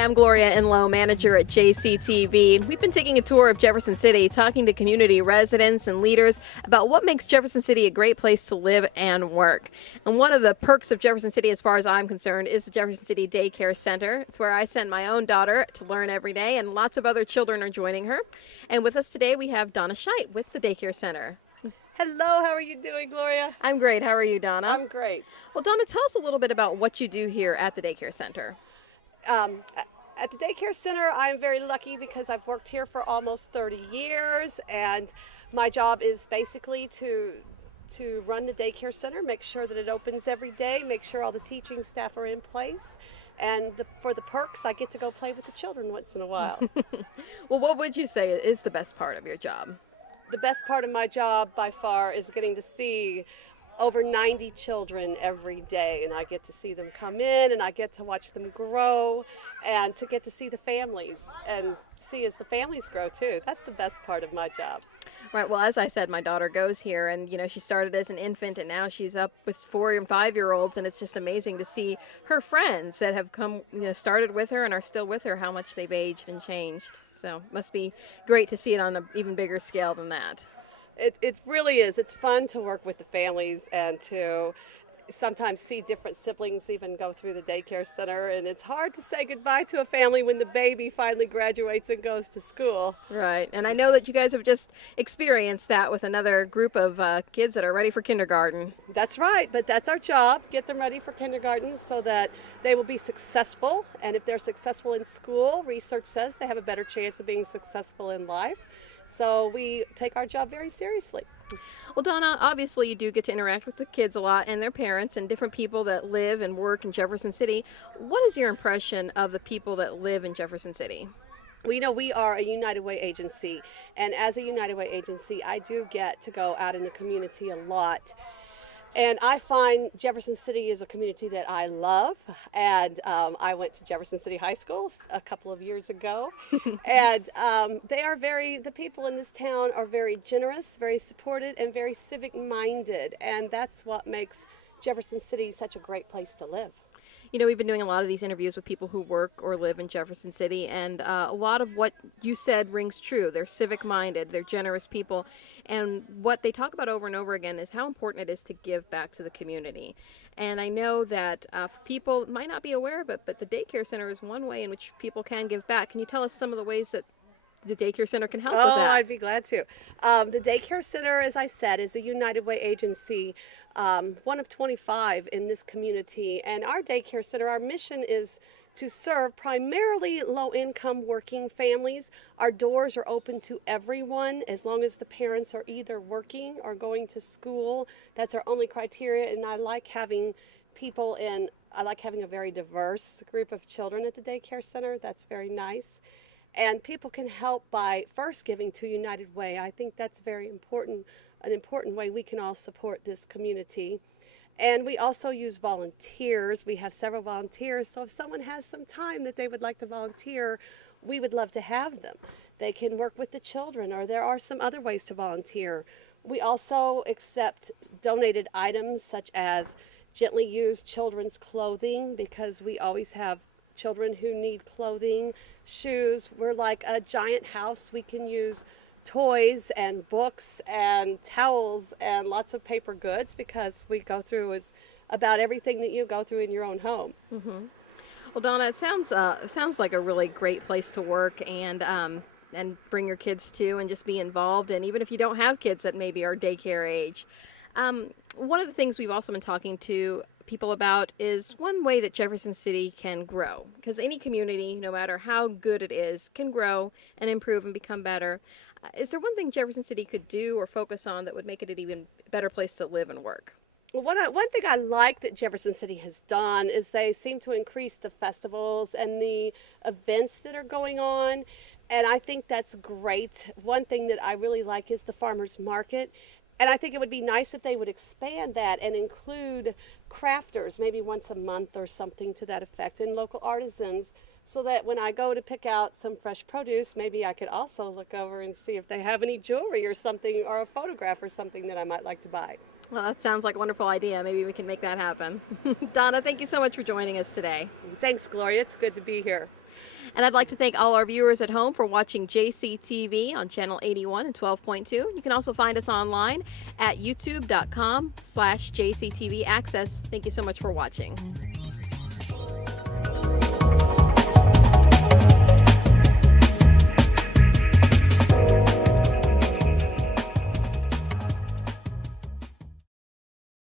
I'm Gloria Enloe, manager at JCTV. We've been taking a tour of Jefferson City, talking to community residents and leaders about what makes Jefferson City a great place to live and work. And one of the perks of Jefferson City, as far as I'm concerned, is the Jefferson City Daycare Center. It's where I send my own daughter to learn every day, and lots of other children are joining her. And with us today, we have Donna Scheidt with the Daycare Center. Hello, how are you doing, Gloria? I'm great. How are you, Donna? I'm great. Well, Donna, tell us a little bit about what you do here at the Daycare Center. At the Daycare Center, I'm very lucky because I've worked here for almost 30 years, and my job is basically to run the Daycare Center, make sure that it opens every day, make sure all the teaching staff are in place, and for the perks, I get to go play with the children once in a while. Well, what would you say is the best part of your job? The best part of my job by far is getting to see over 90 children every day, and I get to see them come in and I get to watch them grow and to get to see the families and see as the families grow too. That's the best part of my job. Right. Well, as I said, my daughter goes here, and she started as an infant, and now she's up with 4- and 5-year-olds, and it's just amazing to see her friends that have come, started with her and are still with her, how much they've aged and changed. So it must be great to see it on an even bigger scale than that. It really is. It's fun to work with the families and to sometimes see different siblings even go through the daycare center. And it's hard to say goodbye to a family when the baby finally graduates and goes to school. Right. And I know that you guys have just experienced that with another group of kids that are ready for kindergarten. That's right. But that's our job, get them ready for kindergarten so that they will be successful. And if they're successful in school, research says they have a better chance of being successful in life. So we take our job very seriously. Well, Donna, obviously you do get to interact with the kids a lot and their parents and different people that live and work in Jefferson City. What is your impression of the people that live in Jefferson City? Well, we are a United Way agency, and as a United Way agency, I do get to go out in the community a lot. And I find Jefferson City is a community that I love, and I went to Jefferson City High School a couple of years ago, and the people in this town are very generous, very supportive, and very civic-minded, and that's what makes Jefferson City such a great place to live. We've been doing a lot of these interviews with people who work or live in Jefferson City, and a lot of what you said rings true. They're civic-minded, they're generous people, and what they talk about over and over again is how important it is to give back to the community. And I know that people might not be aware of it, but the daycare center is one way in which people can give back. Can you tell us some of the ways that the daycare center can help with that? Oh, I'd be glad to. The daycare center, as I said, is a United Way agency, one of 25 in this community. And our daycare center, our mission is to serve primarily low-income working families. Our doors are open to everyone as long as the parents are either working or going to school. That's our only criteria, and I like having a very diverse group of children at the daycare center. That's very nice. And people can help by first giving to United Way. I think that's very important, an important way we can all support this community. And we also use volunteers. We have several volunteers, so if someone has some time that they would like to volunteer, we would love to have them. They can work with the children, or there are some other ways to volunteer. We also accept donated items such as gently used children's clothing, because we always have children who need clothing, shoes. We're like a giant house. We can use toys and books and towels and lots of paper goods because we go through about everything that you go through in your own home. Mm-hmm. Well, Donna, it sounds like a really great place to work and bring your kids to and just be involved. And even if you don't have kids that maybe are daycare age. One of the things we've also been talking to people about is one way that Jefferson City can grow, because any community, no matter how good it is, can grow and improve and become better. Is there one thing Jefferson City could do or focus on that would make it an even better place to live and work? Well, one thing I like that Jefferson City has done is they seem to increase the festivals and the events that are going on, and I think that's great. One thing that I really like is the farmers market. And I think it would be nice if they would expand that and include crafters, maybe once a month or something to that effect, and local artisans, so that when I go to pick out some fresh produce, maybe I could also look over and see if they have any jewelry or something, or a photograph or something that I might like to buy. Well, that sounds like a wonderful idea. Maybe we can make that happen. Donna, thank you so much for joining us today. Thanks, Gloria. It's good to be here. And I'd like to thank all our viewers at home for watching JCTV on channel 81 and 12.2. You can also find us online at youtube.com/JCTV Access. Thank you so much for watching.